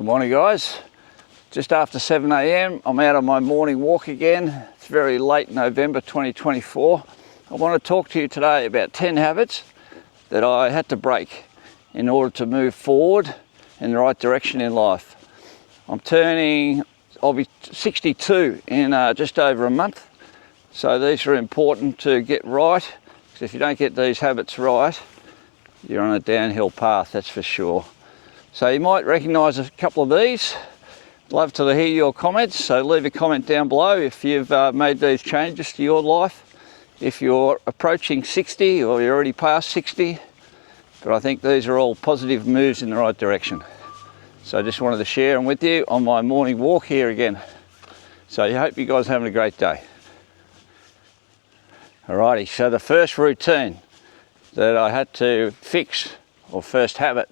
Good morning, guys. Just after 7 a.m, I'm out on my morning walk again. It's very late November 2024. I want to talk to you today about 10 habits that I had to break in order to move forward in the right direction in life. I'll be 62 in just over a month. So these are important to get right, because if you don't get these habits right, you're on a downhill path, that's for sure. So you might recognise a couple of these. Love to hear your comments, so leave a comment down below if you've made these changes to your life. If you're approaching 60 or you're already past 60, but I think these are all positive moves in the right direction. So I just wanted to share them with you on my morning walk here again. So I hope you guys are having a great day. Alrighty, so the first routine that I had to fix, or first habit,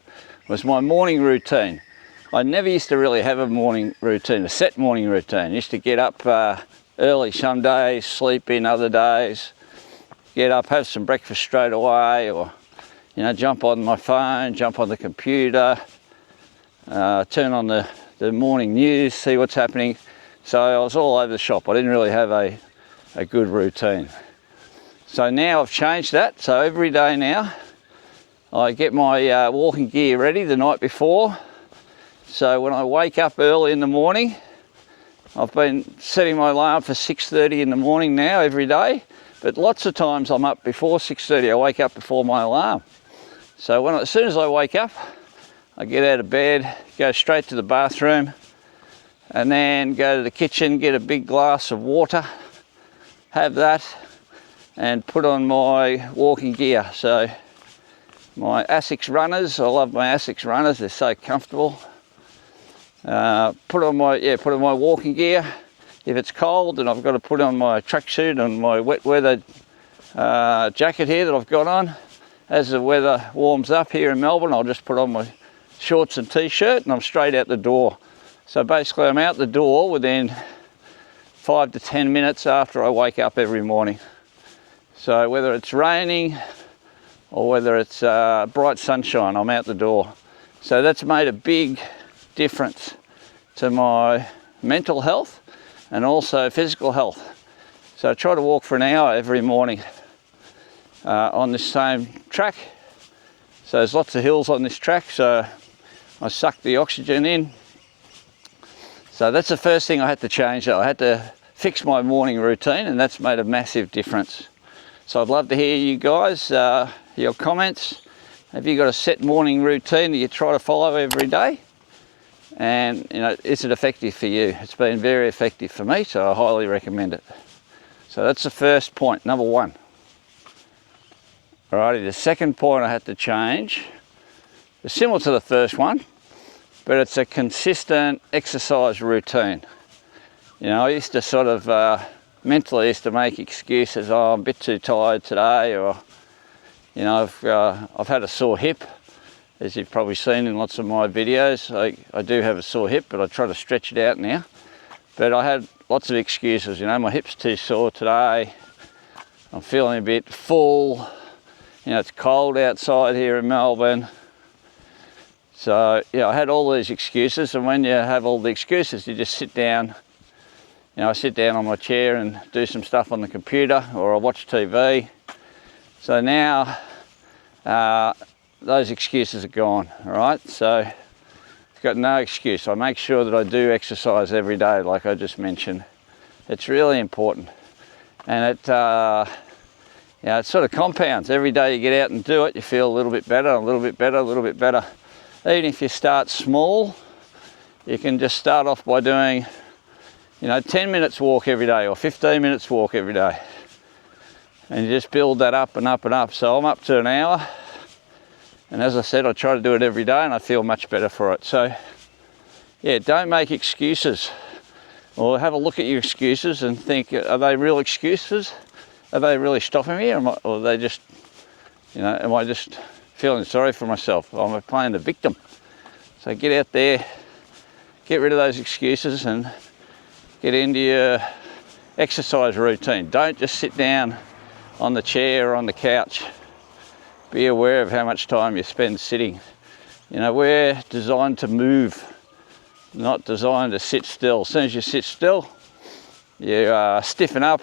was my morning routine. I never used to really have a morning routine, a set morning routine. I used to get up early some days, sleep in other days, get up, have some breakfast straight away, or jump on my phone, jump on the computer, turn on the morning news, see what's happening. So I was all over the shop. I didn't really have a good routine. So now I've changed that. So every day now, I get my walking gear ready the night before. So when I wake up early in the morning, I've been setting my alarm for 6:30 in the morning now every day, but lots of times I'm up before 6:30. I wake up before my alarm. So as soon as I wake up, I get out of bed, go straight to the bathroom, and then go to the kitchen, get a big glass of water, have that, and put on my walking gear. So my Asics runners, I love my Asics runners, they're so comfortable. Put on my walking gear. If it's cold, then I've got to put on my tracksuit and my wet weather jacket here that I've got on. As the weather warms up here in Melbourne, I'll just put on my shorts and t-shirt and I'm straight out the door. So basically I'm out the door within 5 to 10 minutes after I wake up every morning. So whether it's raining or whether it's bright sunshine, I'm out the door. So that's made a big difference to my mental health and also physical health. So I try to walk for an hour every morning on this same track. So there's lots of hills on this track, so I suck the oxygen in. So that's the first thing I had to change. I had to fix my morning routine, and that's made a massive difference. So I'd love to hear you guys, your comments. Have you got a set morning routine that you try to follow every day? And is it effective for you? It's been very effective for me, so I highly recommend it. So that's the first point, number one. Alrighty, the second point I had to change is similar to the first one, but it's a consistent exercise routine. I used to sort of mentally used to make excuses. Oh, I'm a bit too tired today, or I've had a sore hip, as you've probably seen in lots of my videos. I do have a sore hip, but I try to stretch it out now. But I had lots of excuses. My hip's too sore today. I'm feeling a bit full. It's cold outside here in Melbourne. So I had all these excuses, and when you have all the excuses, you just sit down. I sit down on my chair and do some stuff on the computer, or I watch TV. So now those excuses are gone, all right? So I've got no excuse. I make sure that I do exercise every day, like I just mentioned. It's really important. And it sort of compounds. Every day you get out and do it, you feel a little bit better, a little bit better, a little bit better. Even if you start small, you can just start off by doing 10 minutes walk every day or 15 minutes walk every day. And you just build that up and up and up. So I'm up to an hour. And as I said, I try to do it every day and I feel much better for it. So yeah, don't make excuses. Or have a look at your excuses and think, are they real excuses? Are they really stopping me? Or are they just, am I just feeling sorry for myself? Or am I playing the victim? So get out there, get rid of those excuses and get into your exercise routine. Don't just sit down on the chair or on the couch. Be aware of how much time you spend sitting. We're designed to move. not designed to sit still. As soon as you sit still, you stiffen up,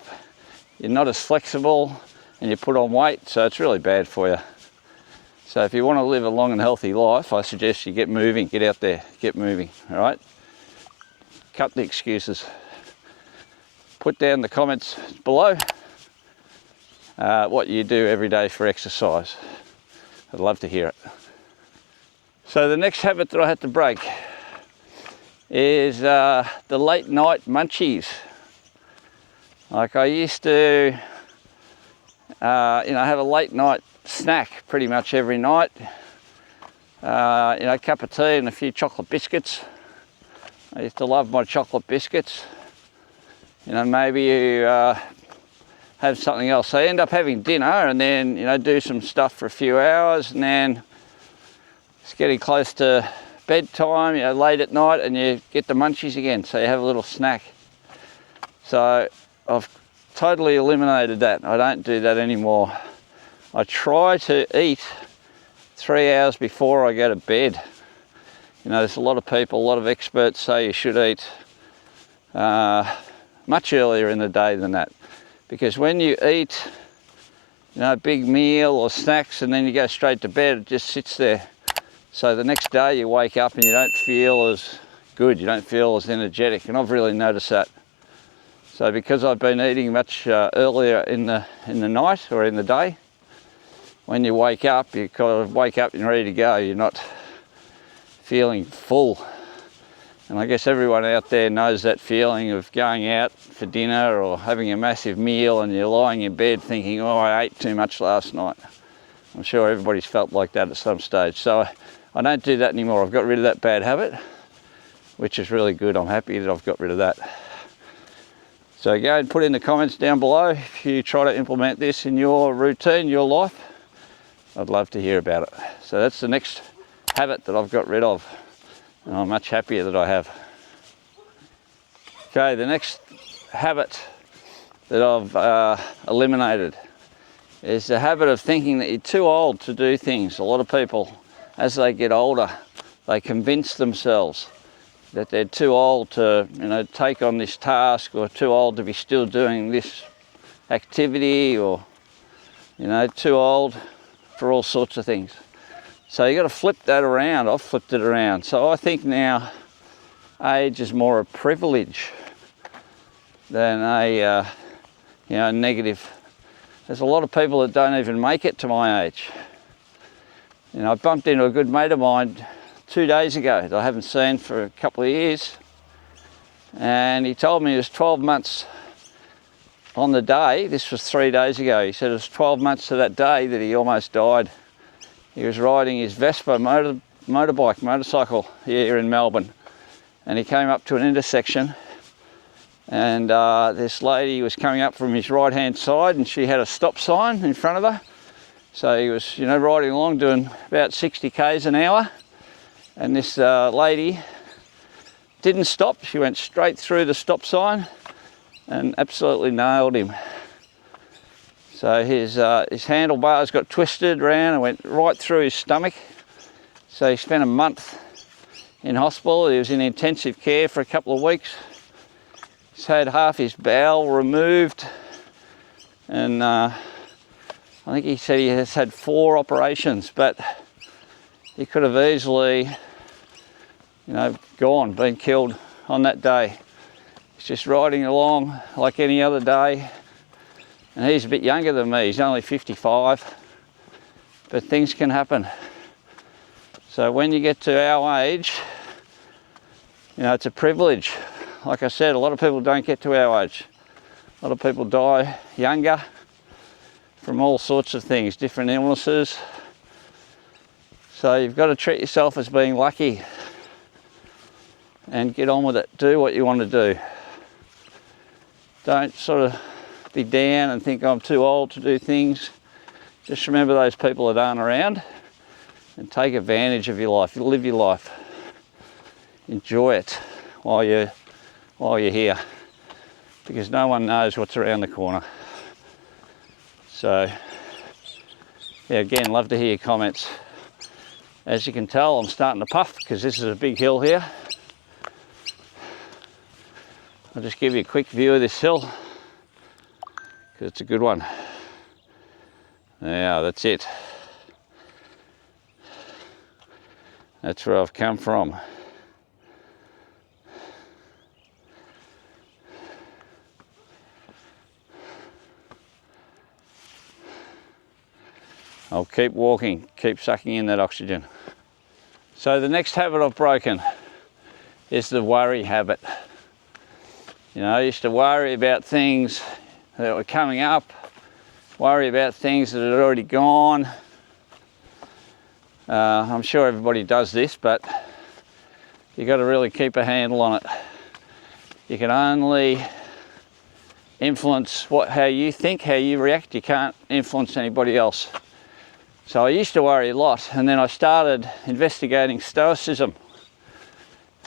you're not as flexible, and you put on weight, so it's really bad for you. So if you want to live a long and healthy life, I suggest you get moving, get out there, get moving, all right? Cut the excuses. Put down the comments below what you do every day for exercise. I'd love to hear it. So the next habit that I had to break is the late night munchies. Like I used to, have a late night snack pretty much every night. A cup of tea and a few chocolate biscuits. I used to love my chocolate biscuits. Maybe you have something else. So I end up having dinner and then, do some stuff for a few hours, and then it's getting close to bedtime, late at night, and you get the munchies again. So you have a little snack. So I've totally eliminated that. I don't do that anymore. I try to eat 3 hours before I go to bed. There's a lot of people, a lot of experts say you should eat much earlier in the day than that. Because when you eat, a big meal or snacks and then you go straight to bed, it just sits there. So the next day you wake up and you don't feel as good, you don't feel as energetic, and I've really noticed that. So because I've been eating much earlier in the night or in the day, when you wake up, you kind of wake up and you're ready to go. You're not feeling full. And I guess everyone out there knows that feeling of going out for dinner or having a massive meal and you're lying in bed thinking, oh, I ate too much last night. I'm sure everybody's felt like that at some stage. So I don't do that anymore. I've got rid of that bad habit, which is really good. I'm happy that I've got rid of that. So go and put in the comments down below if you try to implement this in your routine, your life. I'd love to hear about it. So that's the next habit that I've got rid of, and I'm much happier that I have. Okay, the next habit that I've eliminated is the habit of thinking that you're too old to do things. A lot of people, as they get older, they convince themselves that they're too old to, take on this task, or too old to be still doing this activity, or, too old for all sorts of things. So you got to flip that around. I've flipped it around. So I think now age is more a privilege than a negative. There's a lot of people that don't even make it to my age. I bumped into a good mate of mine 2 days ago that I haven't seen for a couple of years, and he told me it was 12 months on the day. This was 3 days ago. He said it was 12 months to that day that he almost died. He was riding his Vespa motorcycle here in Melbourne, and he came up to an intersection, and this lady was coming up from his right hand side, and she had a stop sign in front of her. So he was riding along doing about 60 k's an hour, and this lady didn't stop. She went straight through the stop sign and absolutely nailed him. So his handlebars got twisted around and went right through his stomach. So he spent a month in hospital. He was in intensive care for a couple of weeks. He's had half his bowel removed, and I think he said he has had 4 operations, but he could have easily, been killed on that day. He's just riding along like any other day. And he's a bit younger than me. He's only 55, but things can happen. So when you get to our age, it's a privilege. Like I said, a lot of people don't get to our age. A lot of people die younger from all sorts of things, different illnesses. So you've got to treat yourself as being lucky and get on with it. Do what you want to do. Don't sort of be down and think I'm too old to do things. Just remember those people that aren't around and take advantage of your life. Live your life. Enjoy it while you're here, because no one knows what's around the corner. So yeah, again, love to hear your comments. As you can tell, I'm starting to puff because this is a big hill here. I'll just give you a quick view of this hill because it's a good one. Yeah, that's it. That's where I've come from. I'll keep walking, keep sucking in that oxygen. So the next habit I've broken is the worry habit. You know, I used to worry about things that were coming up, worry about things that had already gone. I'm sure everybody does this, but you've got to really keep a handle on it. You can only influence how you think, how you react. You can't influence anybody else. So I used to worry a lot, and then I started investigating Stoicism.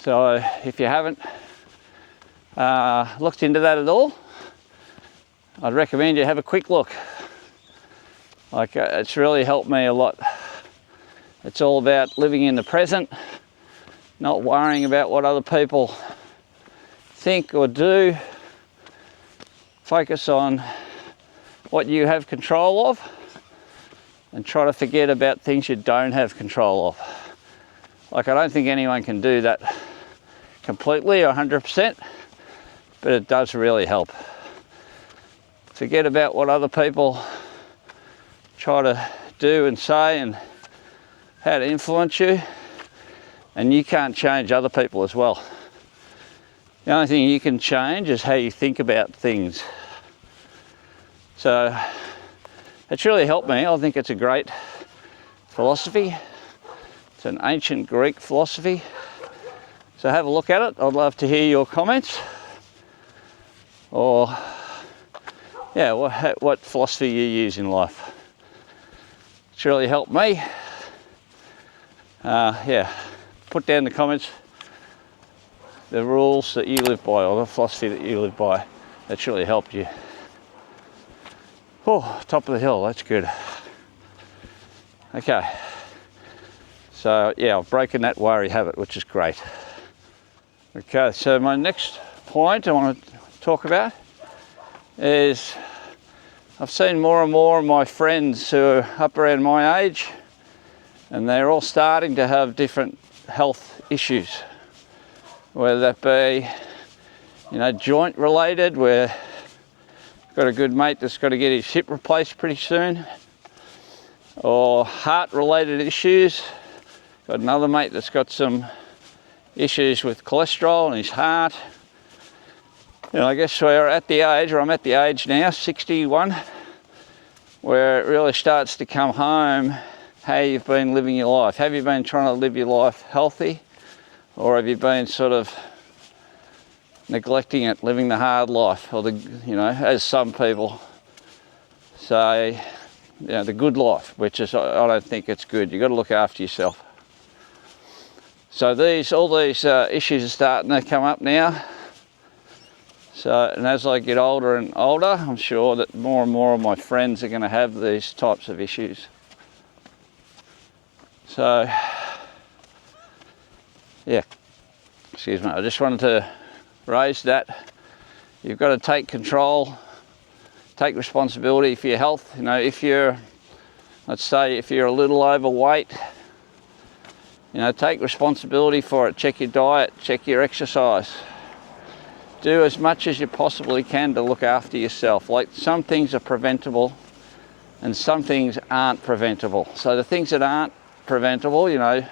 So if you haven't looked into that at all, I'd recommend you have a quick look. Like it's really helped me a lot. It's all about living in the present, not worrying about what other people think or do. Focus on what you have control of and try to forget about things you don't have control of. Like, I don't think anyone can do that completely or 100%, but it does really help. Forget about what other people try to do and say and how to influence you, and you can't change other people as well. The only thing you can change is how you think about things. So it's really helped me. I think it's a great philosophy. It's an ancient Greek philosophy. So have a look at it. I'd love to hear your comments. Or, yeah, what philosophy you use in life. It's really helped me. Yeah, put down in the comments the rules that you live by or the philosophy that you live by that's really helped you. Oh, top of the hill, that's good. Okay, so yeah, I've broken that worry habit, which is great. Okay, so my next point I want to talk about is I've seen more and more of my friends who are up around my age, and they're all starting to have different health issues, whether that be, you know, joint related, where I've got a good mate that's got to get his hip replaced pretty soon, or heart related issues. Got another mate that's got some issues with cholesterol in his heart. You know, I guess we're at the age, or I'm at the age now, 61, where it really starts to come home how you've been living your life. Have you been trying to live your life healthy, or have you been sort of neglecting it, living the hard life, or the, you know, as some people say, you know, the good life, which is, I don't think it's good. You've got to look after yourself. So all these issues are starting to come up now. So, and as I get older and older, I'm sure that more and more of my friends are going to have these types of issues. So, yeah, excuse me, I just wanted to raise that. You've got to take control, take responsibility for your health. You know, if you're, let's say, if you're a little overweight, you know, take responsibility for it. Check your diet, check your exercise. Do as much as you possibly can to look after yourself. Like, some things are preventable and some things aren't preventable. So the things that aren't preventable, you know,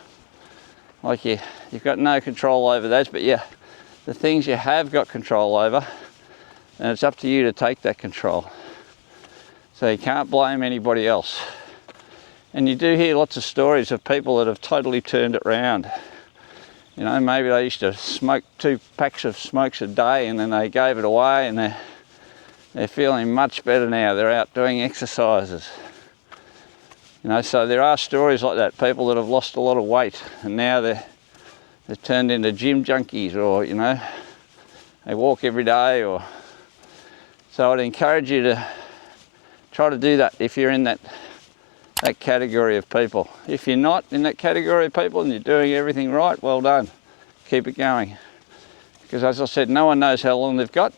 like you've got no control over those, but yeah, the things you have got control over, and it's up to you to take that control. So you can't blame anybody else. And you do hear lots of stories of people that have totally turned it around. You know, maybe they used to smoke 2 packs of smokes a day, and then they gave it away, and they're feeling much better now. They're out doing exercises. You know, so there are stories like that, people that have lost a lot of weight, and now they're turned into gym junkies, or, you know, they walk every day. Or so I'd encourage you to try to do that if you're in that category of people. If you're not in that category of people and you're doing everything right, well done. Keep it going. because as I said, no one knows how long they've got.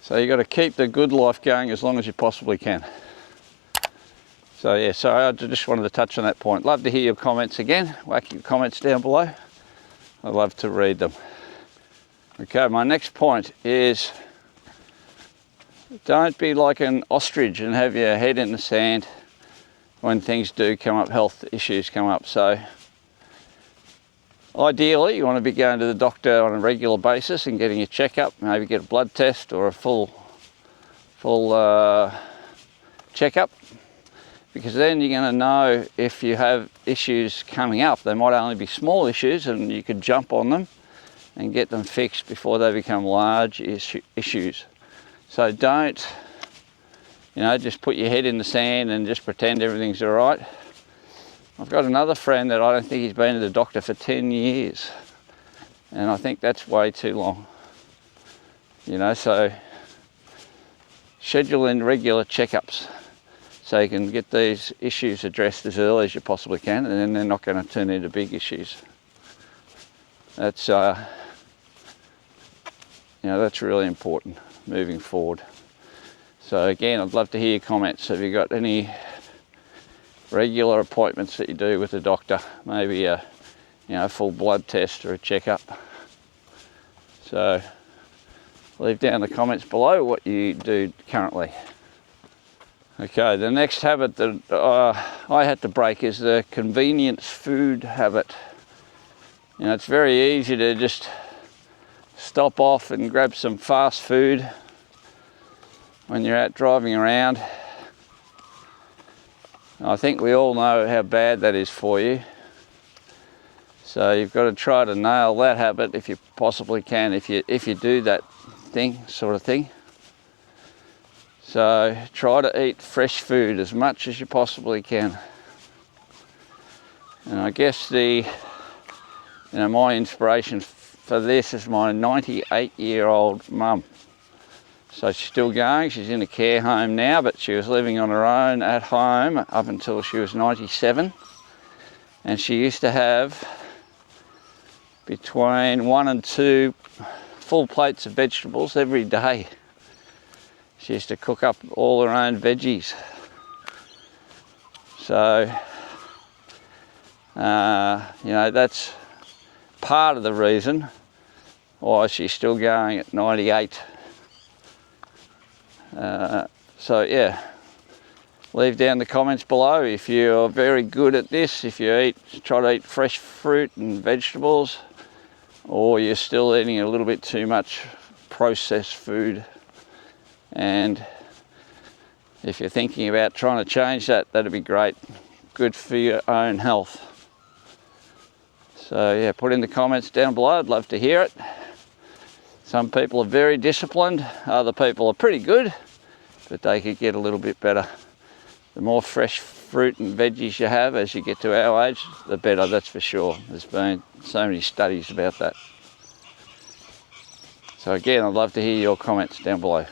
So you've got to keep the good life going as long as you possibly can. So yeah, so I just wanted to touch on that point. Love to hear your comments again. Whack your comments down below. I'd love to read them. Okay, my next point is don't be like an ostrich and have your head in the sand when things do come up, health issues come up. So ideally, you want to be going to the doctor on a regular basis and getting a checkup, maybe get a blood test or a full checkup, because then you're going to know if you have issues coming up. They might only be small issues and you could jump on them and get them fixed before they become large issues. So don't, just put your head in the sand and just pretend everything's all right. I've got another friend that I don't think he's been to the doctor for 10 years. And I think that's way too long. So schedule in regular checkups so you can get these issues addressed as early as you possibly can, and then they're not going to turn into big issues. That's, that's really important moving forward. So again, I'd love to hear your comments. Have you got any regular appointments that you do with the doctor? Maybe a full blood test or a checkup. So leave down the comments below what you do currently. Okay, the next habit that I had to break is the convenience food habit. It's very easy to just stop off and grab some fast food when you're out driving around. I think we all know how bad that is for you. So you've got to try to nail that habit if you possibly can, if you do that sort of thing. So try to eat fresh food as much as you possibly can. And I guess my inspiration for this is my 98-year-old mum. So she's still going. She's in a care home now, but she was living on her own at home up until she was 97. And she used to have between 1 and 2 full plates of vegetables every day. She used to cook up all her own veggies. So, that's part of the reason why she's still going at 98. So yeah, leave down the comments below if you're very good at this, if you try to eat fresh fruit and vegetables, or you're still eating a little bit too much processed food. And if you're thinking about trying to change that, that'd be great. Good for your own health. So yeah, put in the comments down below. I'd love to hear it. Some people are very disciplined. Other people are pretty good, but they could get a little bit better. The more fresh fruit and veggies you have as you get to our age, the better, that's for sure. There's been so many studies about that. So again, I'd love to hear your comments down below.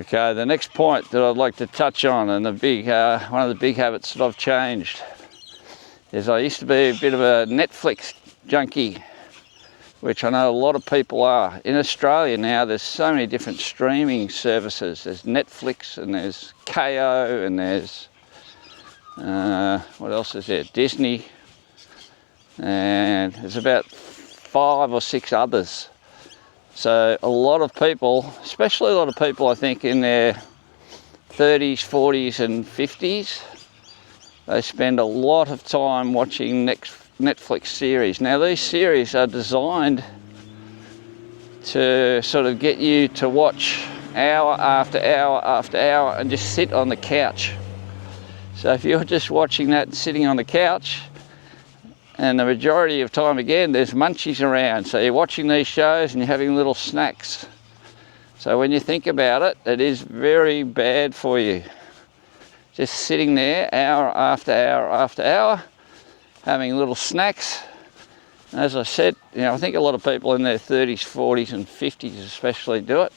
Okay, the next point that I'd like to touch on, and one of the big habits that I've changed, is I used to be a bit of a Netflix junkie, which I know a lot of people are. In Australia now, there's so many different streaming services. There's Netflix, and there's KO, and there's, what else is there? Disney, and there's about 5 or 6 others. So a lot of people, especially a lot of people I think in their 30s, 40s and 50s, they spend a lot of time watching Netflix series. Now these series are designed to sort of get you to watch hour after hour after hour and just sit on the couch. So if you're just watching that sitting on the couch, and the majority of time again there's munchies around, so you're watching these shows and you're having little snacks. So when you think about it, it is very bad for you. Just sitting there hour after hour after hour, having little snacks. And as I said, I think a lot of people in their 30s, 40s and 50s especially do it.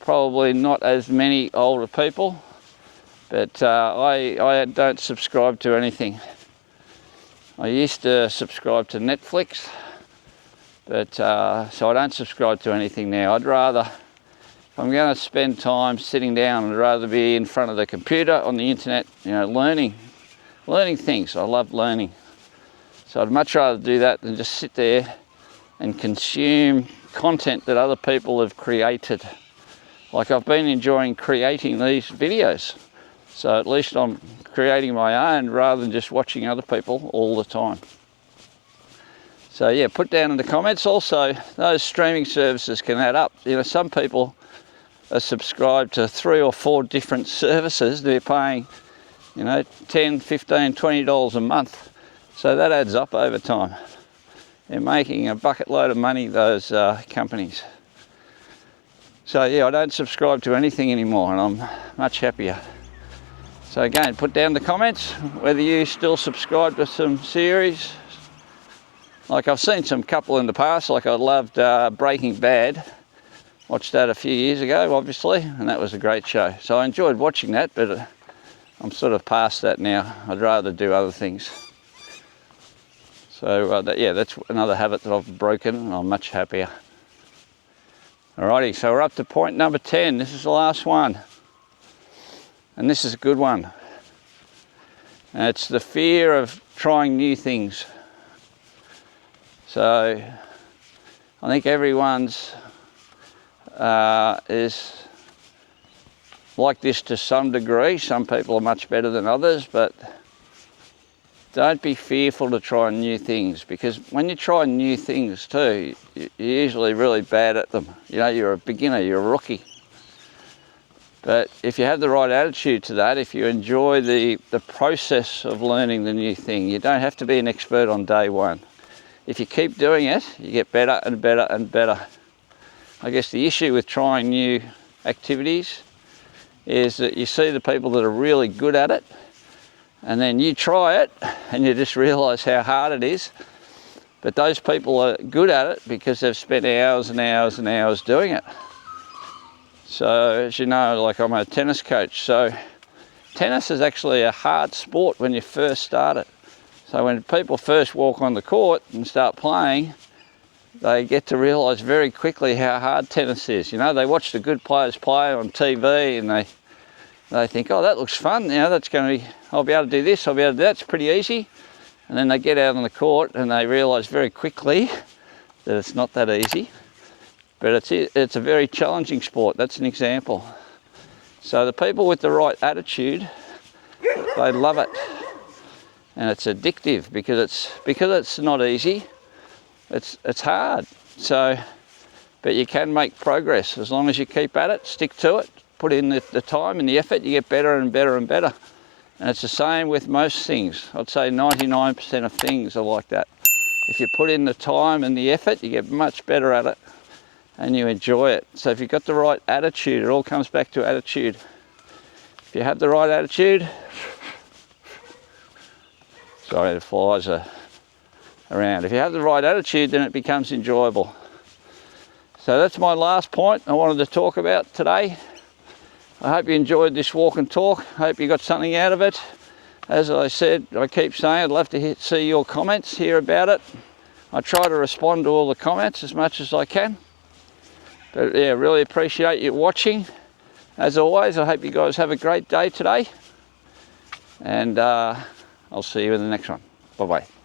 Probably not as many older people, but I don't subscribe to anything. I used to subscribe to Netflix, but so I don't subscribe to anything now. I'd rather, if I'm going to spend time sitting down, I'd rather be in front of the computer on the internet, you know, learning things. I love learning. So I'd much rather do that than just sit there and consume content that other people have created. Like I've been enjoying creating these videos. So at least I'm creating my own rather than just watching other people all the time. So yeah, put down in the comments. Also, those streaming services can add up. You know, some people are subscribed to 3 or 4 different services. They're paying, you know, $10, $15, $20 a month. So that adds up over time. They're making a bucket load of money, those companies. So yeah, I don't subscribe to anything anymore and I'm much happier. So again, put down the comments whether you still subscribe to some series. Like I've seen some couple in the past, like I loved Breaking Bad. Watched that a few years ago, obviously, and that was a great show. So I enjoyed watching that, but I'm sort of past that now. I'd rather do other things. So yeah, that's another habit that I've broken and I'm much happier. Alrighty, so we're up to point number 10. This is the last one. And this is a good one. And it's the fear of trying new things. So I think everyone's is like this to some degree. Some people are much better than others, but don't be fearful to try new things, because when you try new things too, you're usually really bad at them. You know, you're a beginner, you're a rookie. But if you have the right attitude to that, if you enjoy the process of learning the new thing, you don't have to be an expert on day one. If you keep doing it, you get better and better and better. I guess the issue with trying new activities is that you see the people that are really good at it, and then you try it and you just realise how hard it is. But those people are good at it because they've spent hours and hours and hours doing it. So as you know, like I'm a tennis coach, so tennis is actually a hard sport when you first start it. So when people first walk on the court and start playing, they get to realise very quickly how hard tennis is. You know, they watch the good players play on TV and they think, oh, that looks fun, you know, that's going to be, I'll be able to do this, I'll be able to do that, it's pretty easy. And then they get out on the court and they realise very quickly that it's not that easy. But it's a very challenging sport. That's an example. So the people with the right attitude, they love it. And it's addictive because it's not easy. It's hard. So, but you can make progress as long as you keep at it, stick to it, put in the time and the effort, you get better and better and better. And it's the same with most things. I'd say 99% of things are like that. If you put in the time and the effort, you get much better at it and you enjoy it. So if you've got the right attitude, it all comes back to attitude. If you have the right attitude, sorry, the flies are around. If you have the right attitude, then it becomes enjoyable. So that's my last point I wanted to talk about today. I hope you enjoyed this walk and talk. I hope you got something out of it. As I said, I keep saying I'd love to see your comments, hear about it. I try to respond to all the comments as much as I can. But yeah, really appreciate you watching. As always, I hope you guys have a great day today. And I'll see you in the next one. Bye-bye.